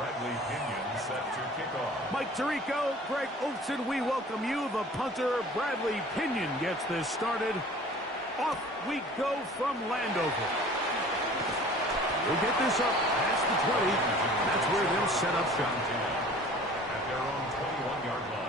Bradley Pinion set to kick off. Mike Tirico, Greg Olson, we welcome you. The punter, Bradley Pinion, gets this started. Off we go from Landover. We'll get this up past the 20. That's where they'll set up shop. At their own 21-yard line.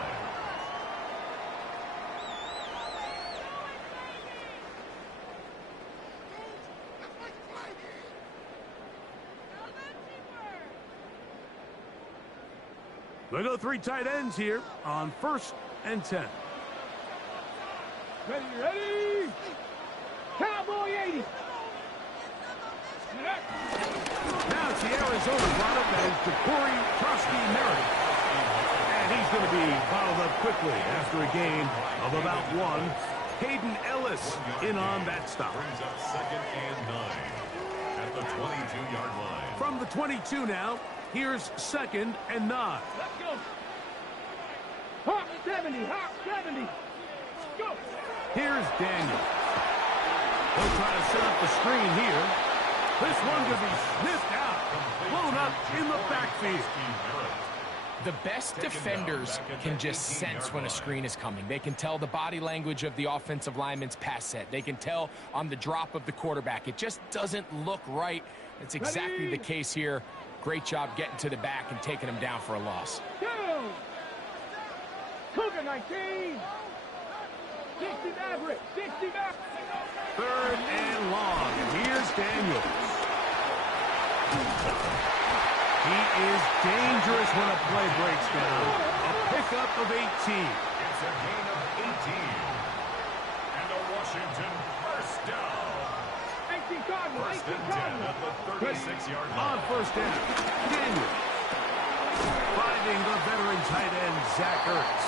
They go 3 tight ends here on 1st and 10. Ready! Cowboy 80! Now it's the Arizona lineup as DeCorey Krosky Merritt. And he's going to be bottled up quickly after a gain of about 1. Hayden Ellis in on that stop. Brings up 2nd and 9 at the 22-yard line. From the 22 now, here's 2nd and 9. Let's go! Hawk 70! Hawk 70! Go! Here's Daniel. They'll try to set up the screen here. This one could be sniffed out. Blown up in the backfield. The best defenders can just sense when a screen is coming. They can tell the body language of the offensive lineman's pass set. They can tell on the drop of the quarterback. It just doesn't look right. It's exactly the case here. Great job getting to the back and taking him down for a loss. Go! Cougar 19! 60 Maverick! 60 Maverick! 3rd and long. And here's Daniels. He is dangerous when a play breaks down. A pickup of 18. It's a gain of 18. And a Washington first down. 18 Cardinal! First and 10 at the 36-yard line. On 1st down, Daniels. Finding the veteran tight end, Zach Ertz.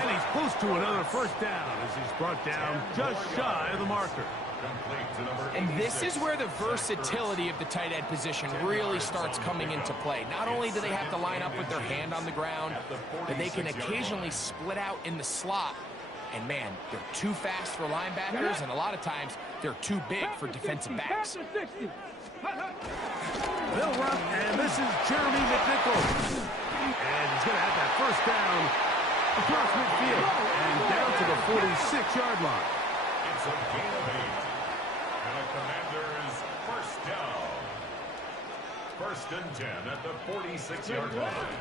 And he's close to another 1st down as he's brought down just shy of the marker. And this is where the versatility of the tight end position really starts coming into play. Not only do they have to line up with their hand on the ground, but they can occasionally split out in the slot. And man, they're too fast for linebackers, and a lot of times they're too big for defensive backs. They'll run, and this is Jeremy McNichol. And he's going to have that 1st down across midfield and down to the 46-yard line. It's a gain of 8. And the Commanders first down. 1st and 10 at the 46-yard line.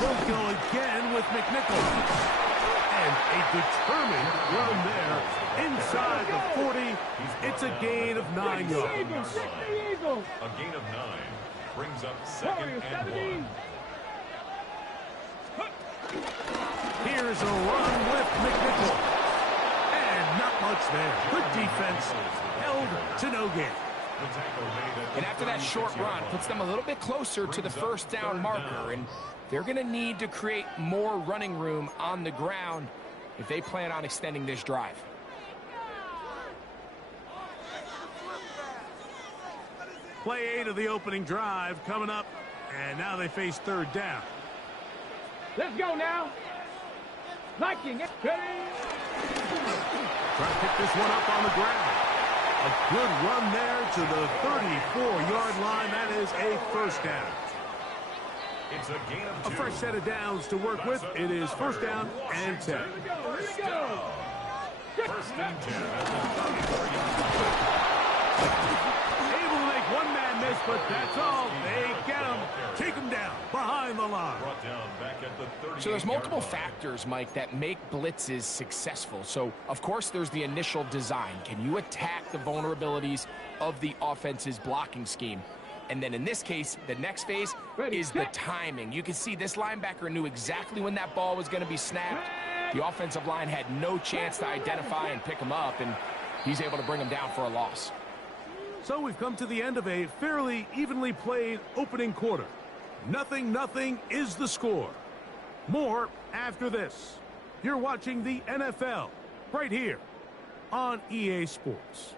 They'll go again with McNichol. And a determined run there inside the 40. It's a gain of 9 yards. A gain of 9 brings up 2nd and 1. Here's a run with McNichol. And not much there. Good defense. Held to no gain. And after that short run, puts them a little bit closer to the 1st down marker. And they're going to need to create more running room on the ground if they plan on extending this drive. Play 8 of the opening drive coming up. And now they face 3rd down. Let's go now. Liking it. Trying to pick this one up on the ground. A good run there to the 34-yard line. That is a 1st down. It's a gain of 2. A fresh set of downs to work with. It is 1st down and 10. Here we go. 1st and 10 at the 34-yard line. Able to make one man miss, but that's all. They get him. Take him down behind the line. Brought down back at the 38-yard So there's multiple line. factors, Mike, that make blitzes successful. So, of course, there's the initial design. Can you attack the vulnerabilities of the offense's blocking scheme? And then in this case, the next phase is the timing. You can see this linebacker knew exactly when that ball was going to be snapped. The offensive line had no chance to identify and pick him up, and he's able to bring him down for a loss. So we've come to the end of a fairly evenly played opening quarter. 0-0 is the score. More after this. You're watching the NFL right here on EA Sports.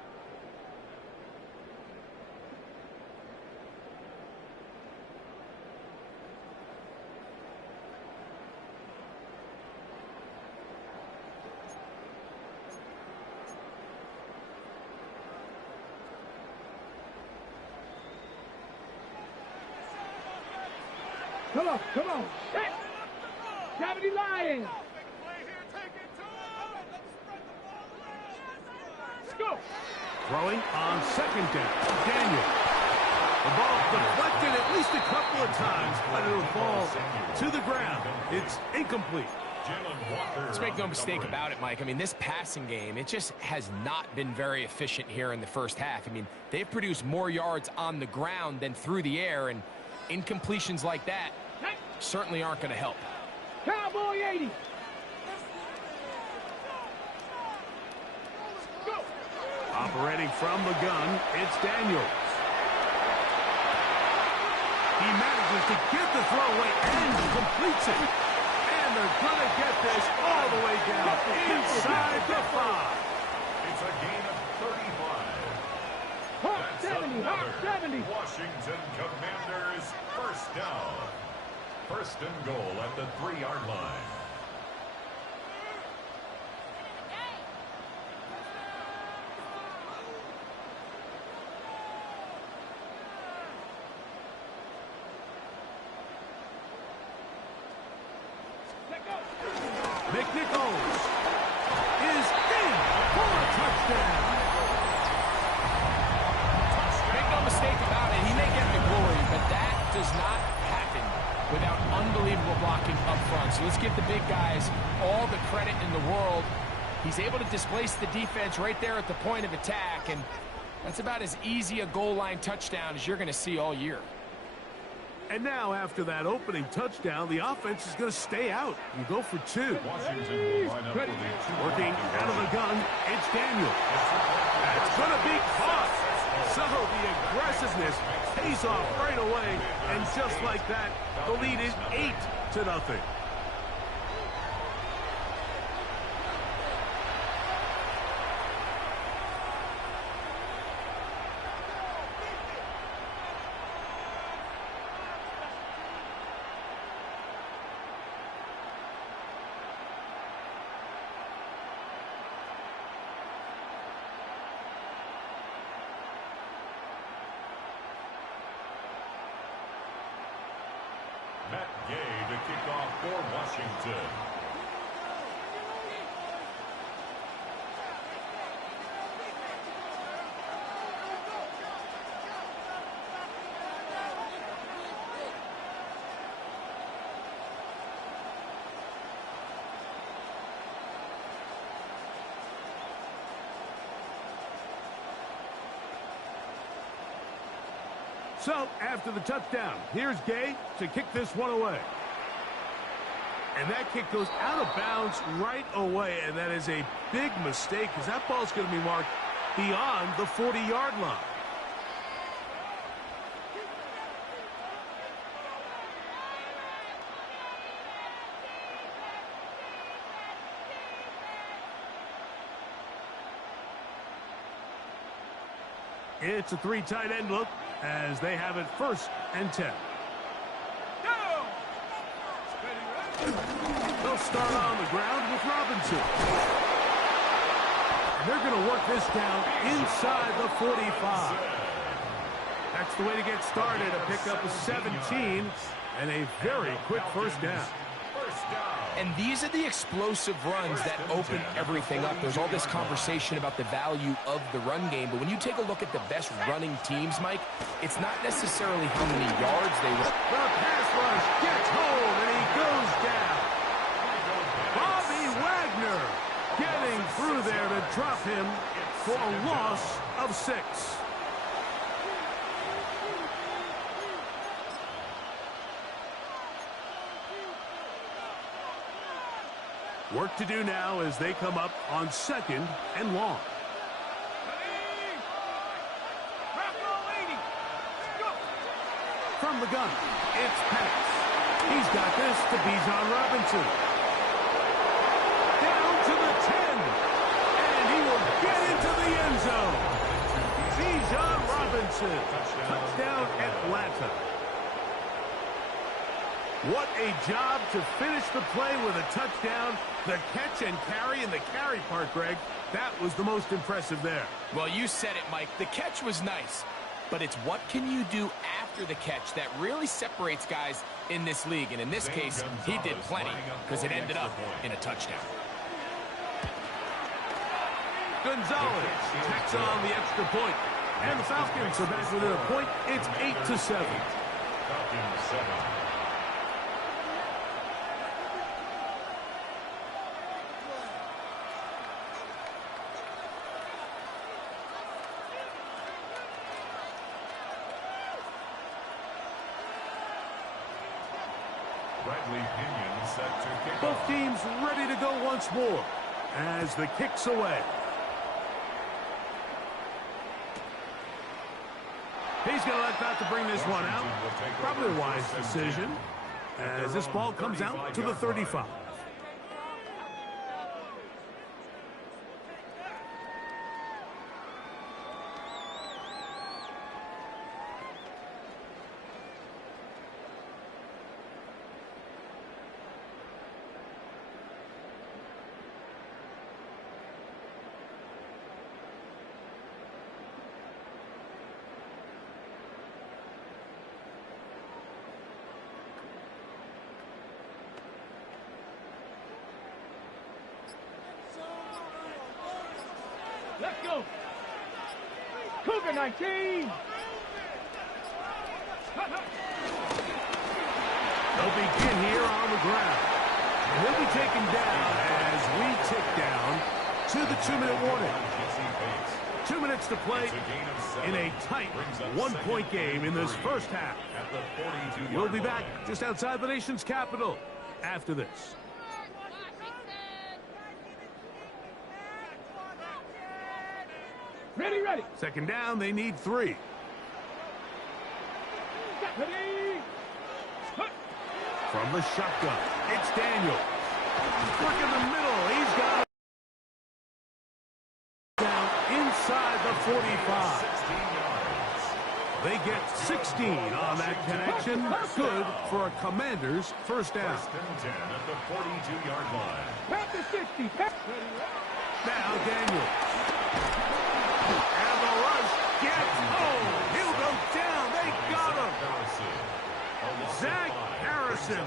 Come on, come on. Set. Gravity Lions. Let's go. Throwing on second down. Daniel. The ball deflected at least a couple of times, but it'll fall to the ground. It's incomplete. Let's make no mistake about it, Mike. I mean, this passing game, it just has not been very efficient here in the first half. I mean, they've produced more yards on the ground than through the air, and incompletions like that certainly aren't going to help. Cowboy 80. Go. Operating from the gun, it's Daniels. He manages to get the throw away and completes it. And they're going to get this all the way down inside the 5. It's a gain of 35. Hawk 70, Hawk 70. Washington Commanders first down. First and goal at the 3-yard line. McNichols is in for a touchdown. Make no mistake about it, he may get the glory, but that does not happen without unbelievable blocking up front. So let's give the big guys all the credit in the world. He's able to displace the defense right there at the point of attack, and that's about as easy a goal line touchdown as you're going to see all year. And now, after that opening touchdown, the offense is going to stay out and go for 2. Washington will line up for the 2. Working out of the gun, it's Daniel. That's going to be caught. So the aggressiveness pays off right away. And just like that, the lead is 8-0. Matt Gay to kick off for Washington. So, after the touchdown, here's Gay to kick this one away. And that kick goes out of bounds right away, and that is a big mistake because that ball's going to be marked beyond the 40-yard line. It's a 3 tight end look as they have it 1st and 10. They'll start on the ground with Robinson. And they're going to work this down inside the 45. That's the way to get started. A pickup of 17 and a very quick first down. And these are the explosive runs that open everything up. There's all this conversation about the value of the run game, but when you take a look at the best running teams, Mike, it's not necessarily how many yards they run. The pass rush gets home, and he goes down. Bobby Wagner getting through there to drop him for a loss of 6. Work to do now as they come up on 2nd and long. From the gun, it's Penix. He's got this to Bijan Robinson. Down to the 10. And he will get into the end zone. Bijan Robinson. Touchdown Atlanta. What a job to finish the play with a touchdown. The catch and carry, and the carry part, Greg, that was the most impressive there. Well, you said it, Mike. The catch was nice. but it's what can you do after the catch that really separates guys in this league. And in this case, he did plenty because it ended up in a touchdown. Gonzalez tacks on the extra point. And the Falcons are back within a point. It's 8-7. Falcons 7. Set to kick Both off. teams ready to go once more as the kick's away. He's going to elect not to bring this one out. Probably a wise decision as this ball comes out to the 35. Let's go. Cougar 19. They'll begin here on the ground. And he'll be taken down as we tick down to the 2-minute warning. 2 minutes to play in a tight one-point game in this first half. We'll be back just outside the nation's capital after this. Ready, ready. Second down, they need 3. Ready. From the shotgun, it's Daniel. Quick in the middle, he's got it down inside the 45. They get 16 on that connection. Good for a Commander's first down. First and 10 at the 42-yard line. Back to 60. Now Daniel. And the rush gets home. He'll go down. They got him. Zach Harrison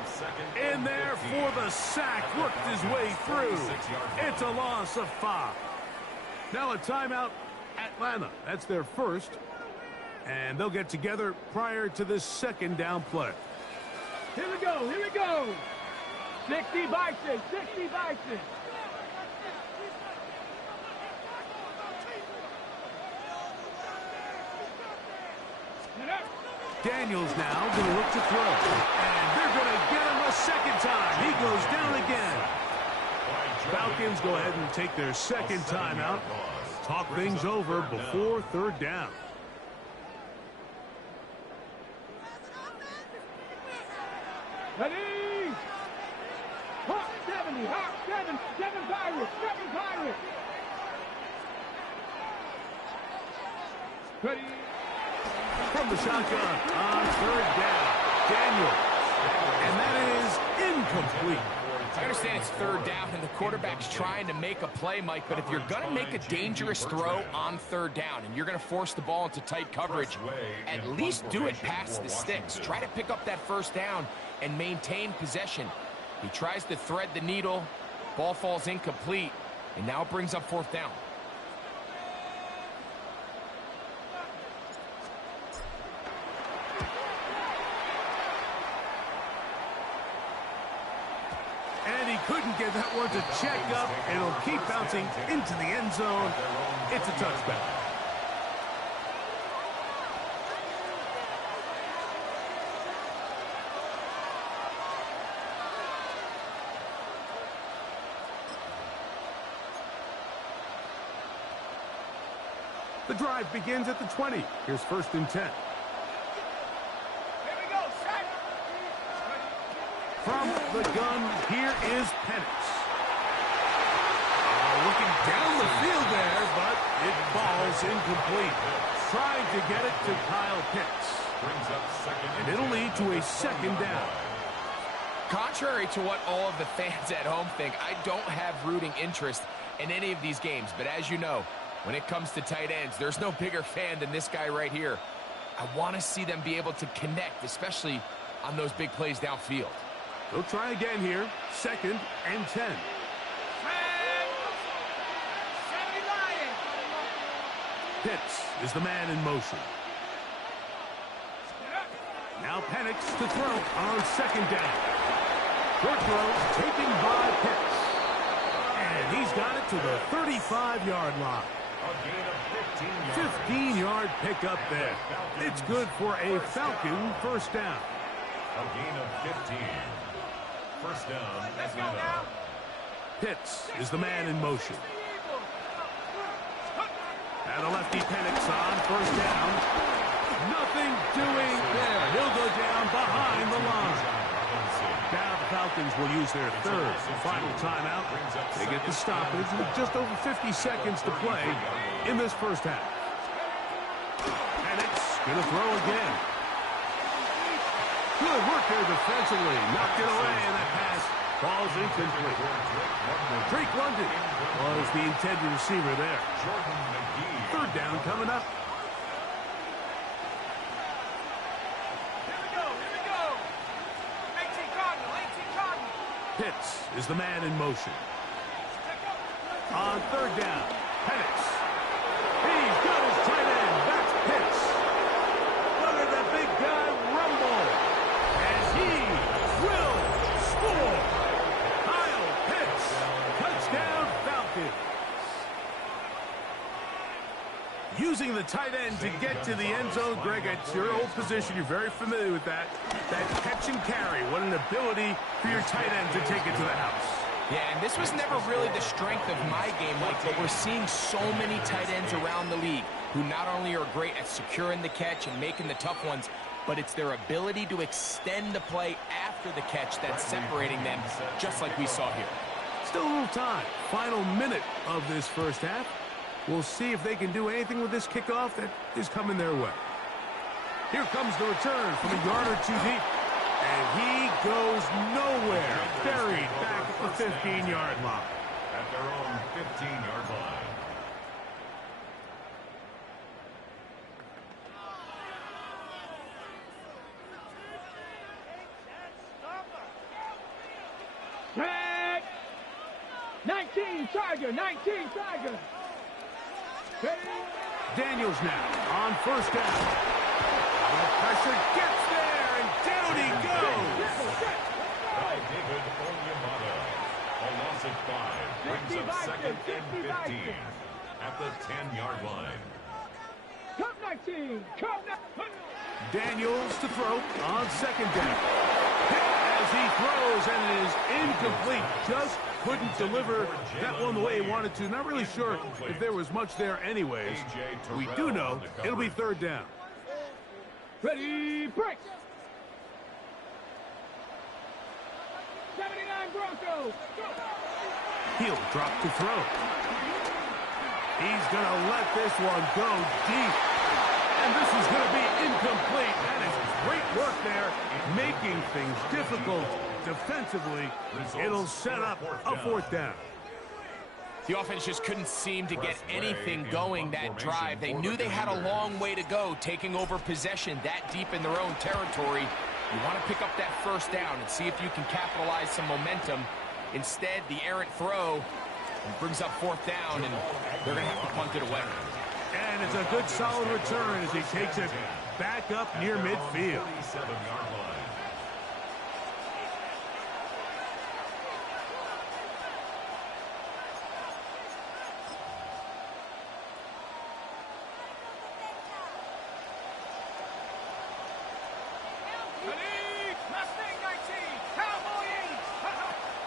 in there for the sack. Worked his way through. It's a loss of 5. Now a timeout, Atlanta. That's their first. And they'll get together prior to this second down play. Here we go. Here we go. 60 Bison. 60 Bison. Daniels now going to look to throw. And they're going to get him a second time. He goes down again. Falcons go ahead and take their second timeout. Talk things over before third down. Ready. Hawk 70. Hawk 7. 7 Pirates. 7 Pirates. Ready. From the shotgun on third down, Daniel. And that is incomplete. I understand it's third down and the quarterback's trying to make a play, Mike, but if you're going to make a dangerous throw on third down and you're going to force the ball into tight coverage, at least do it past the sticks. Try to pick up that first down and maintain possession. He tries to thread the needle, ball falls incomplete, and now it brings up fourth down. And he couldn't get that one to check up. It'll keep bouncing into the end zone. It's a touchback. The drive begins at the 20. Here's first and 10. From the gun, here is Penix. Looking down the field there, but it falls incomplete. Trying to get it to Kyle Pitts. And it'll lead to a second down. Contrary to what all of the fans at home think, I don't have rooting interest in any of these games. But as you know, when it comes to tight ends, there's no bigger fan than this guy right here. I want to see them be able to connect, especially on those big plays downfield. They'll try again here. 2nd and 10. Pitts is the man in motion. Now Penix to throw on 2nd down. Short throw taken by Pitts. And he's got it to the 35-yard line. A gain of 15 yards. 15-yard pickup there. It's good for a Falcon first down. A gain of 15. First down, Atlanta. Pitts is the man in motion. And a lefty Penix on 1st down. Nothing doing there. He'll go down behind the line. Now the Falcons will use their 3rd and final timeout. They get the stoppage with just over 50 seconds to play in this first half. Penix going to throw again. Good work there defensively. Knocked it away, and that pass falls incomplete. Drake London was the intended receiver there. 3rd down coming up. Pitts is the man in motion. On 3rd down, Penix. He's got his tight end. That's Pitts. Look at that big guy rumble. And he will score. Kyle Pitts. Touchdown, Falcons. Using the tight end to get to the end zone. Greg, it's your old position. You're very familiar with that. That catch and carry. What an ability for your tight end to take it to the house. Yeah, and this was never really the strength of my game, Mike, but we're seeing so many tight ends around the league who not only are great at securing the catch and making the tough ones, but it's their ability to extend the play after the catch that's separating them, just like we saw here. Still a little time. Final minute of this first half. We'll see if they can do anything with this kickoff that is coming their way. Here comes the return from a yard or 2 deep. And he goes nowhere. Buried back at the 15-yard line. At their own 15-yard line. Tag! 19 Tiger, 19 Tiger. Daniels now on 1st down. The pressure gets there, and down he goes. By David Onyemata. A loss of 5 brings up 2nd and 15 at the 10-yard line. Come 19, come 19. Daniels to throw on 2nd down. Hit as he throws, and it is incomplete. Just couldn't deliver that one the way he wanted to. Not really sure if there was much there anyways. We do know it'll be 3rd down. Ready, break. 79 Broncos. He'll drop to throw. He's going to let this one go deep. And this is going to be incomplete. That is great work there, making things difficult defensively. It'll set up a 4th down. The offense just couldn't seem to get anything going that drive. They knew they had a long way to go, taking over possession that deep in their own territory. You want to pick up that 1st down and see if you can capitalize some momentum. Instead, the errant throw brings up 4th down, and they're going to have to punt it away. And it's a good solid return as he takes it back up near midfield. 47-yard line.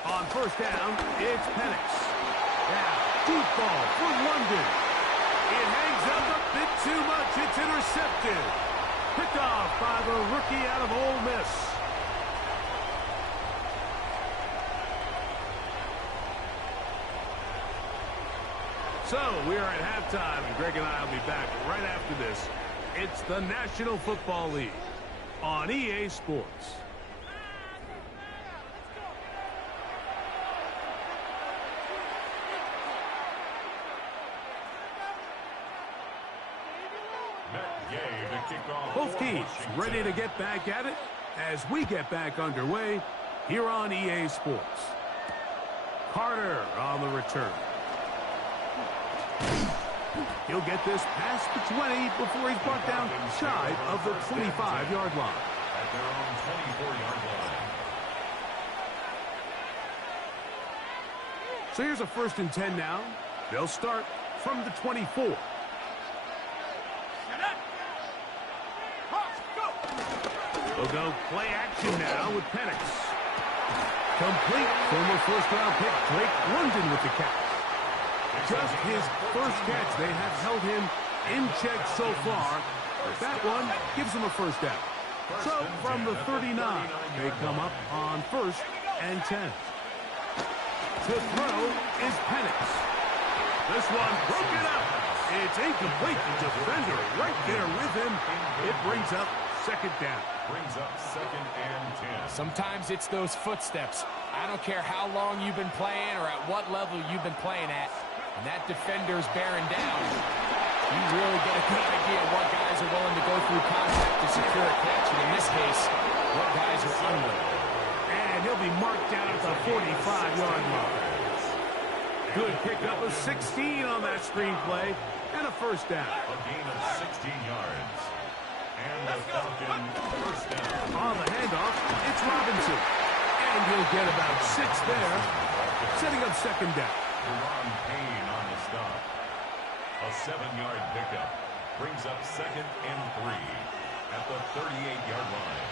On 1st down, it's Penix. Now, deep ball for London. It hangs up a bit too much. It's intercepted. Picked off by the rookie out of Ole Miss. So, we are at halftime, and Greg and I will be back right after this. It's the National Football League on EA Sports. Both teams ready to get back at it as we get back underway here on EA Sports. Carter on the return. He'll get this past the 20 before he's brought down shy of the 25-yard line. At their own 24-yard line. So here's a 1st and 10 now. They'll start from the 24. They'll go play action now with Penix. Complete. Former first-round pick Drake London with the catch. Just his first catch. They have held him in check so far. But that one gives him a 1st down. So from the 39, they come up on 1st and 10. To throw is Penix. This one broken up. It's incomplete. The defender right there with him. It brings up 2nd down. Brings up 2nd and 10. Sometimes it's those footsteps. I don't care how long you've been playing or at what level you've been playing at. And that defender's bearing down. You really get a good idea of what guys are willing to go through contact to secure a catch. And in this case, what guys are unwilling. And he'll be marked down at the 45-yard line. Good pickup of 16 on that screenplay and a 1st down. A gain of 16 yards. And the Falcon 1st down. On the handoff, it's Robinson. And he'll get about 6 there, setting up 2nd down. Ron Payne on the stop. A 7-yard pickup. Brings up 2nd and 3 at the 38-yard line.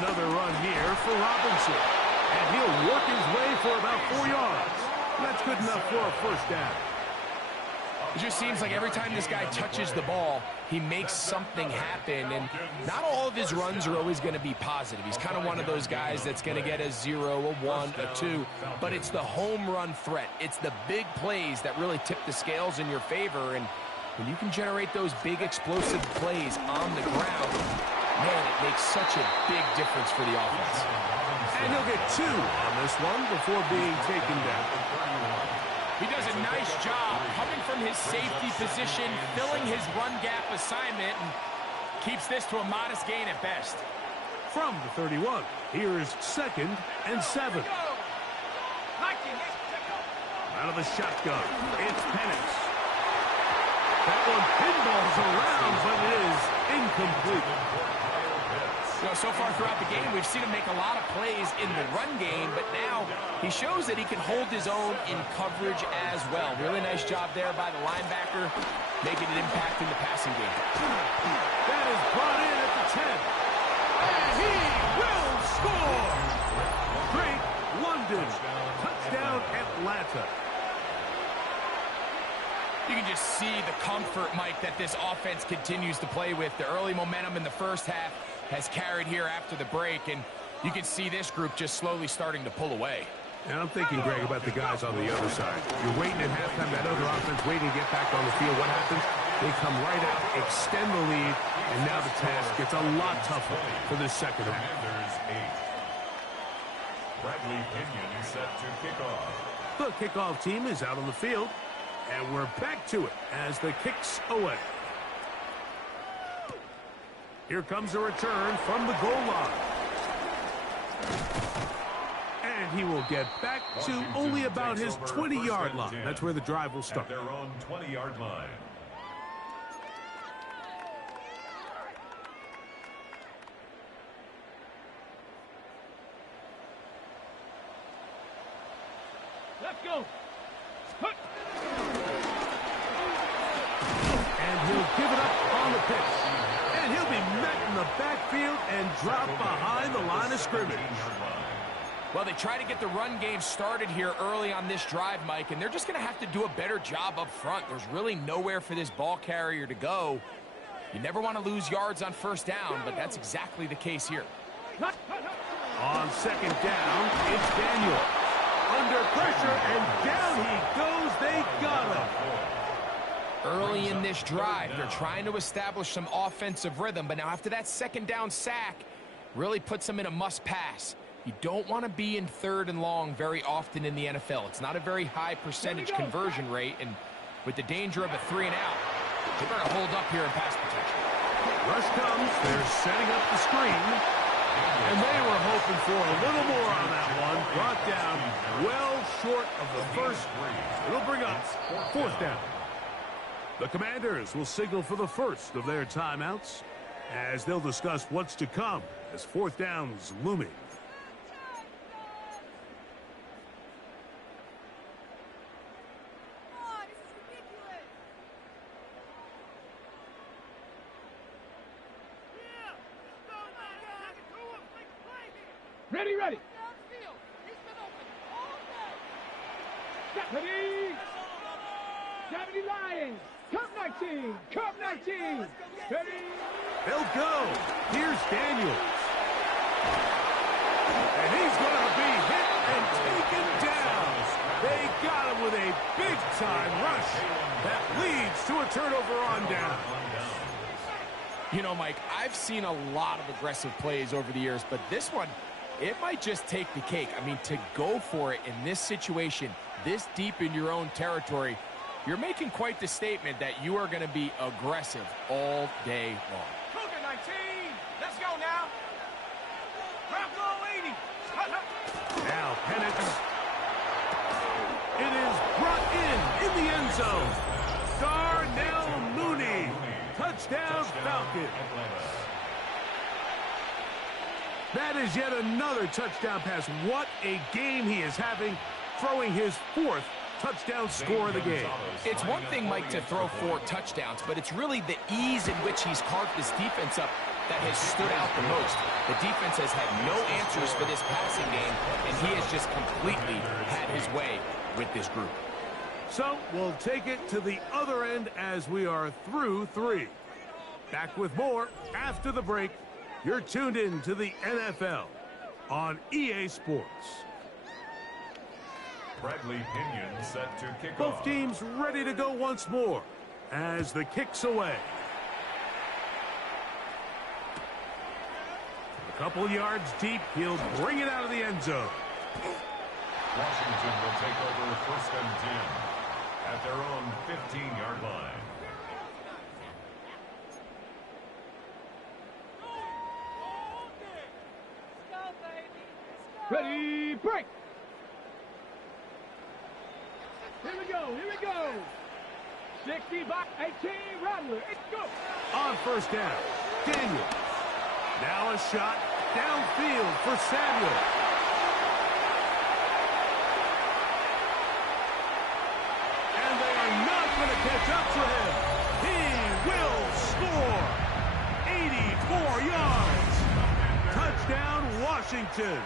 Another run here for Robinson. And he'll work his way for about 4 yards. That's good enough for a 1st down. It just seems like every time this guy touches the ball, he makes something happen. And not all of his runs are always going to be positive. He's kind of one of those guys that's going to get a 0, a 1, a 2. But it's the home run threat. It's the big plays that really tip the scales in your favor. And when you can generate those big explosive plays on the ground, man, it makes such a big difference for the offense. And he'll get 2 on this one before being taken down. He does a nice job coming from his safety position, filling his run gap assignment, and keeps this to a modest gain at best. From the 31, here's 2nd and 7. Out of the shotgun, it's Penix. That one pinballs around, but it is incomplete. You know, so far throughout the game, we've seen him make a lot of plays in the run game, but now he shows that he can hold his own in coverage as well. Really nice job there by the linebacker, making an impact in the passing game. That is brought in at the 10. And he will score! Drake London. Touchdown Atlanta. You can just see the comfort, Mike, that this offense continues to play with. The early momentum in the 1st half has carried here after the break, and you can see this group just slowly starting to pull away. And I'm thinking, Greg, about the guys on the other side. You're waiting at halftime, that other offense waiting to get back on the field. What happens? They come right out, extend the lead, and now the task gets a lot tougher for this 2nd half. Commanders 8. Bradley Pinion set to kick off. The kickoff team is out on the field, and we're back to it as the kick's away. Here comes a return from the goal line. And he will get back to only about his 20-yard line. That's where the drive will start. At their own 20-yard line. Let's go. And he'll give it up on the pitch. And he'll be met in the backfield and dropped behind the line of scrimmage. Well, they try to get the run game started here early on this drive, Mike, and they're just going to have to do a better job up front. There's really nowhere for this ball carrier to go. You never want to lose yards on 1st down, but that's exactly the case here. On 2nd down, it's Daniel. Under pressure, and down he goes. They got him. Early in this drive, they're trying to establish some offensive rhythm, but now after that 2nd down sack, really puts them in a must-pass. You don't want to be in 3rd and long very often in the NFL. It's not a very high percentage conversion rate, and with the danger of a 3 and out, they better hold up here in pass protection. Rush comes. They're setting up the screen. And they were hoping for a little more on that one. Brought down well short of the first. It'll bring up 4th down. The Commanders will signal for the first of their timeouts as they'll discuss what's to come as 4th down's looming. Ready, ready. Ready. Deputy Lions. Cup 19. Cup 19. Ready. They'll go. Here's Daniels. And he's going to be hit and taken down. They got him with a big-time rush that leads to a turnover on down. You know, Mike, I've seen a lot of aggressive plays over the years, but this one, it might just take the cake. I mean, to go for it in this situation, this deep in your own territory, you're making quite the statement that you are going to be aggressive all day long. Cougar 19. Let's go now. Bravo 80. Now Penix. It is brought in the end zone. Darnell Mooney. Touchdown Falcons. That is yet another touchdown pass. What a game he is having, throwing his 4th touchdown score of the game. It's one thing, Mike, to throw 4 touchdowns, but it's really the ease in which he's carved this defense up that has stood out the most. The defense has had no answers for this passing game, and he has just completely had his way with this group. So we'll take it to the other end as we are through 3. Back with more after the break. You're tuned in to the NFL on EA Sports. Bradley Pinion set to kick Both off. teams ready to go once more as the kick's away. A couple yards deep, he'll bring it out of the end zone. Washington will take over 1st and 10 at their own 15-yard line. Ready, break. Here we go, here we go. 60 by 18, Rattler, it's go. On 1st down, Daniels. Now a shot downfield for Samuel. And they are not going to catch up to him. He will score. 84 yards. Touchdown, Washington.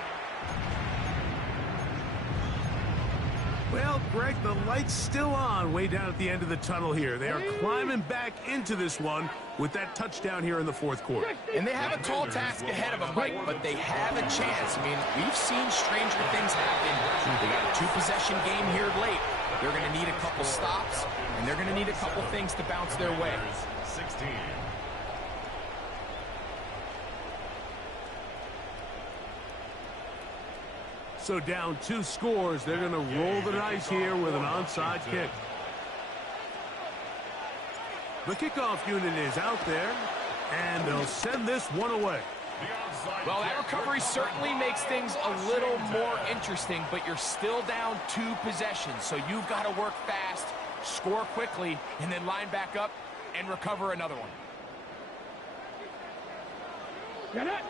Well, Greg, the light's still on way down at the end of the tunnel here. They are climbing back into this one with that touchdown here in the 4th quarter. And they have a tall task ahead of them, Mike, but they have a chance. I mean, we've seen stranger things happen. They got a 2-possession game here late. They're going to need a couple stops, and they're going to need a couple things to bounce their way. 16. So down 2 scores, they're going to roll the dice here with an onside kick. The kickoff unit is out there, and they'll send this one away. Well, that recovery certainly makes things a little more interesting, but you're still down 2 possessions, so you've got to work fast, score quickly, and then line back up and recover another one. Get it.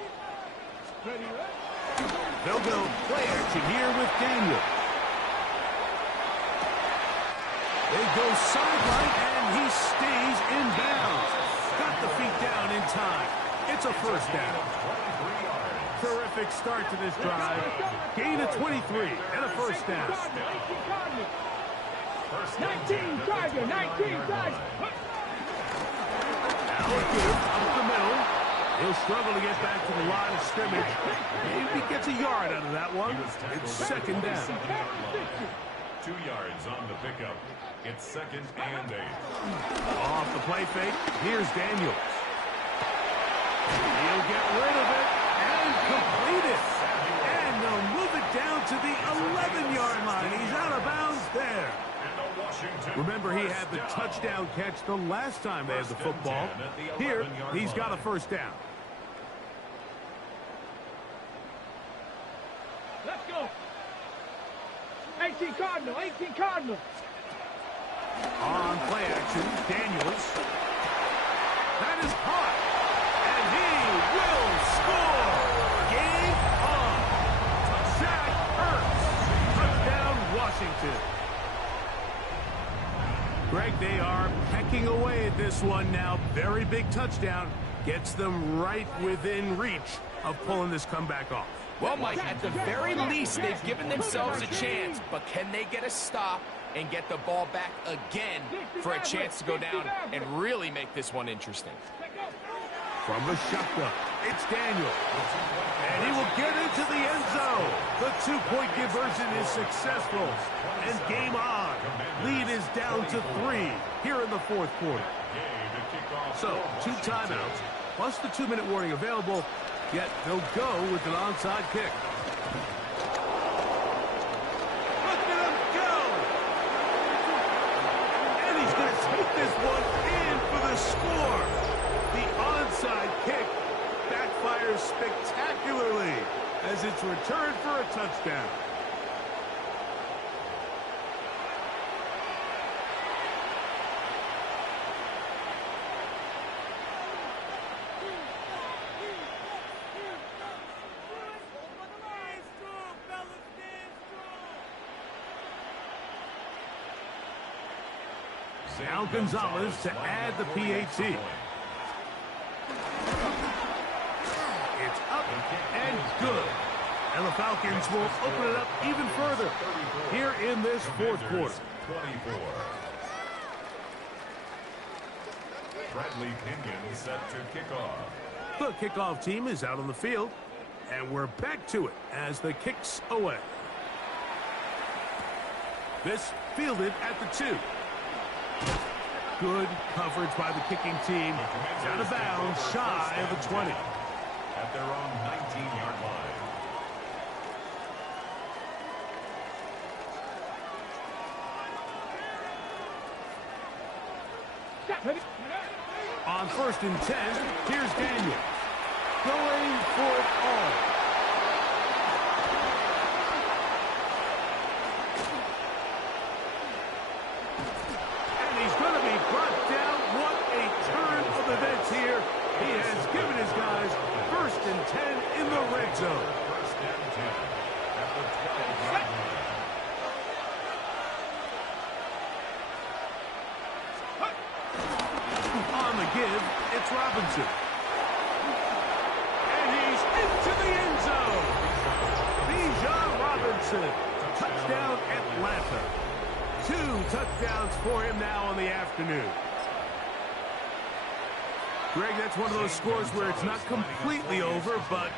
Ready, ready. They'll go play action here with Daniel. They go sideline, and he stays in bounds. Got the feet down in time. It's a 1st down. Terrific start to this drive. Gain of 23 and a 1st down. 19 target, 19 target. Now a give up the middle. He'll struggle to get back to the line of scrimmage. Maybe gets a yard out of that one. It's 2nd down. 2 yards on the pickup. It's 2nd and 8. Off the play fake. Here's Daniels. He'll get rid of it and complete it. And they'll move it down to the 11-yard line. He's out of bounds there. Remember, he had the touchdown catch the last time they had the football. Here, he's got a first down. Let's go. 18 Cardinal, 18 Cardinal. On play action, Daniels. That is caught. And he will score. Game on. Zach Ertz. Touchdown, Washington. Greg, they are pecking away at this one now. Very big touchdown. Gets them right within reach of pulling this comeback off. Well, Mike, at the very least, they've given themselves a chance, but can they get a stop and get the ball back again for a chance to go down and really make this one interesting? From the shotgun, it's Daniel. And he will get into the end zone. The two-point conversion is successful. And game on. Lead is down to 3 here in the fourth quarter. So, 2 timeouts, plus the 2-minute warning available, yet they'll go with an onside kick. Look at him go! And he's going to take this one in for the score. The onside kick backfires spectacularly as it's returned for a touchdown. Now Gonzalez to add the PAT. It's up and good. And the Falcons will open it up even further here in this fourth quarter. 24. Bradley Pinion set to kick off. The kickoff team is out on the field, and we're back to it as the kicks away. This fielded at the 2. Good coverage by the kicking team. Out of bounds, shy of the 20. At their own 19-yard line. On 1st and 10, here's Daniel. Going for it all. Here, he has given his guys 1st and 10 in the red zone. 1st and 10 at the 12-yard line. On the give, it's Robinson. And he's into the end zone. Bijan Robinson. Touchdown, Atlanta. 2 touchdowns for him now on the afternoon. Greg, that's one of those scores where it's not completely over, but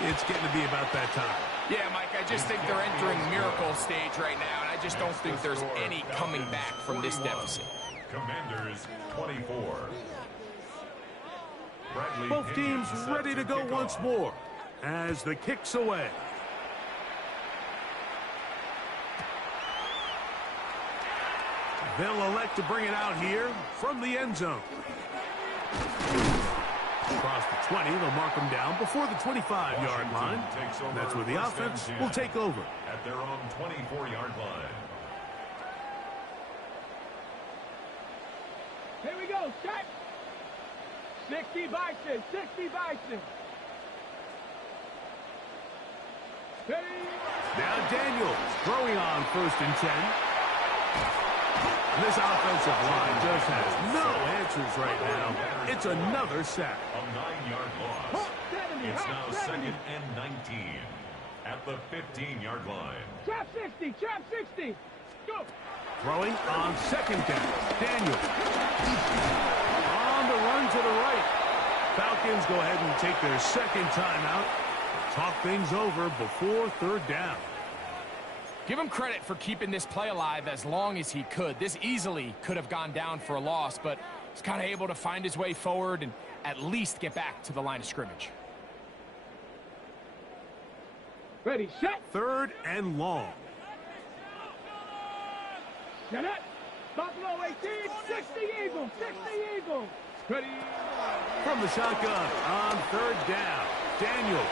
it's getting to be about that time. Yeah, Mike, I just think they're entering miracle stage right now, and I just don't think there's any coming back from this deficit. Commanders 24. Bradley Both teams ready to go once more as the kick's away. They'll elect to bring it out here from the end zone. Across the 20, they'll mark them down before the 25-yard line. That's where the offense will take over. At their own 24-yard line. Here we go, set. 60 Bison, 60 Bison. Now Daniels throwing on 1st and 10. This offensive line just has no answers right now. It's another sack. A 9-yard loss. It's now 2nd and 19 at the 15-yard line. Trap 60, trap 60. Go. Throwing on 2nd down. Daniel. On the run to the right. Falcons go ahead and take their 2nd timeout. Talk things over before 3rd down. Give him credit for keeping this play alive as long as he could. This easily could have gone down for a loss, but he's kind of able to find his way forward and at least get back to the line of scrimmage. Ready, set. Third and long. Set it. Buffalo 18, 60 Eagles, 60 Eagles. Ready. From the shotgun on third down. Daniel.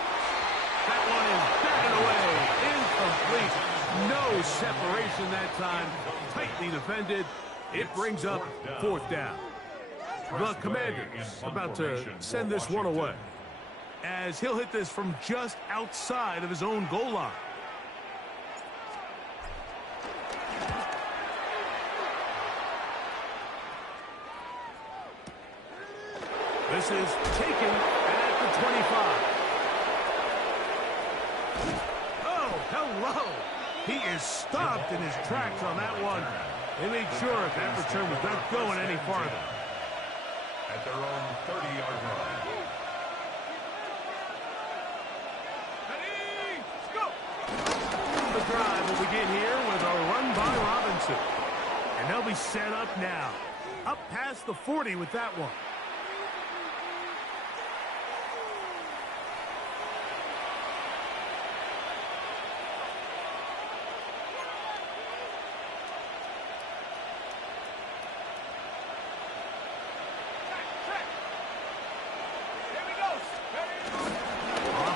That one is batted away. Incomplete. No separation that time. Tightly defended. It brings up fourth down. The Commanders about to send this one away, as he'll hit this from just outside of his own goal line. This is taken at the 25. Oh, hello. He is stopped in his tracks on that one. They made sure that return was not going any farther. At their own 30-yard line. Ready, go. The drive will begin here with a run by Robinson. And they'll be set up now. Up past the 40 with that one.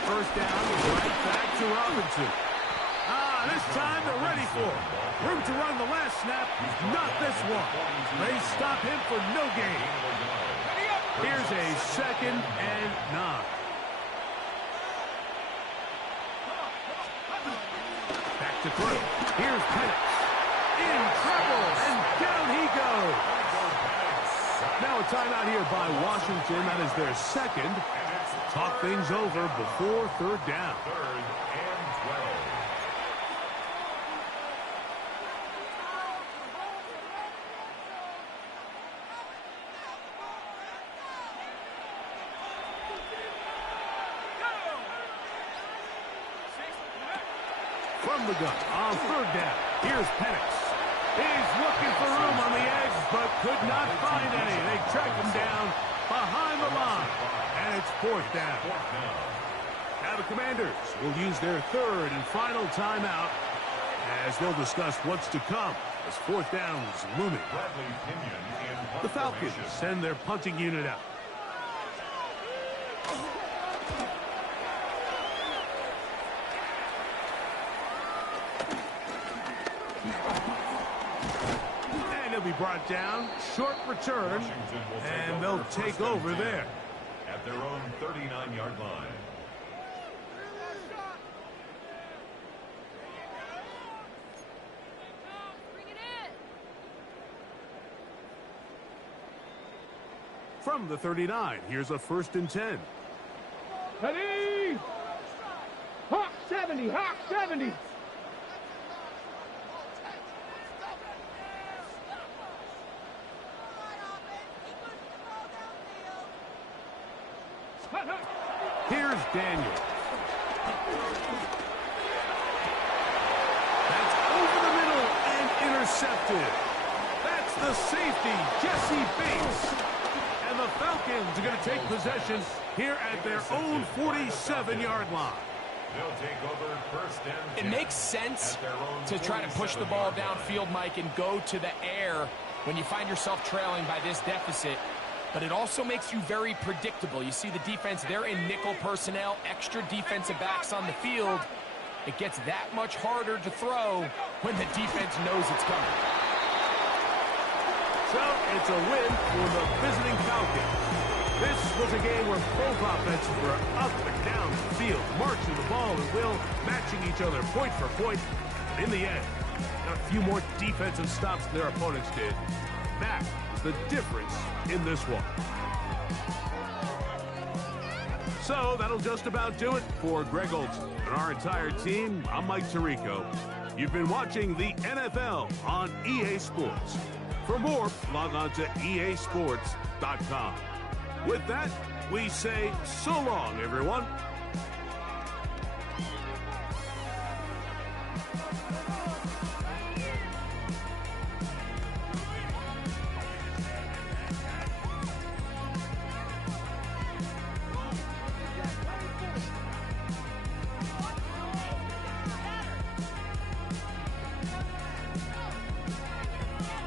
First down, right back to Robinson. This time they're ready for it. Room to run the last snap, not this one. They stop him for no gain. Here's a 2nd and 9. Back to throw. Here's Penix. In trouble, and down he goes. Now a timeout here by Washington. That is their second. Talk things over before third down. 3rd and 12. From the gun on third down. Here's Penix. He's looking for room on the edge, but could not find any. They track him down behind the line. And it's fourth down. Now the Commanders will use their third and final timeout as they'll discuss what's to come as fourth down is looming. The Falcons send their punting unit out. And he'll be brought down. Short return. And they'll take over there. At their own 39-yard line. From the 39, here's a 1st and 10. Ready. Hawk 70, Hawk 70. Here's Daniel. That's over the middle and intercepted. That's the safety, Jesse Bates. And the Falcons are going to take possession here at their own 47-yard line. They'll take over 1st and 10. It makes sense to try to push the ball downfield, Mike, and go to the air when you find yourself trailing by this deficit. But it also makes you very predictable. You see the defense, they're in nickel personnel, extra defensive backs on the field. It gets that much harder to throw when the defense knows it's coming. So it's a win for the visiting Falcons. This was a game where both offenses were up and down the field, marching the ball at will, matching each other point for point. And in the end, got a few more defensive stops than their opponents did. That was the difference in this one. So that'll just about do it for Greg Olson and our entire team. I'm Mike Tirico. You've been watching the NFL on EA Sports. For more, log on to easports.com. With that, we say so long, everyone.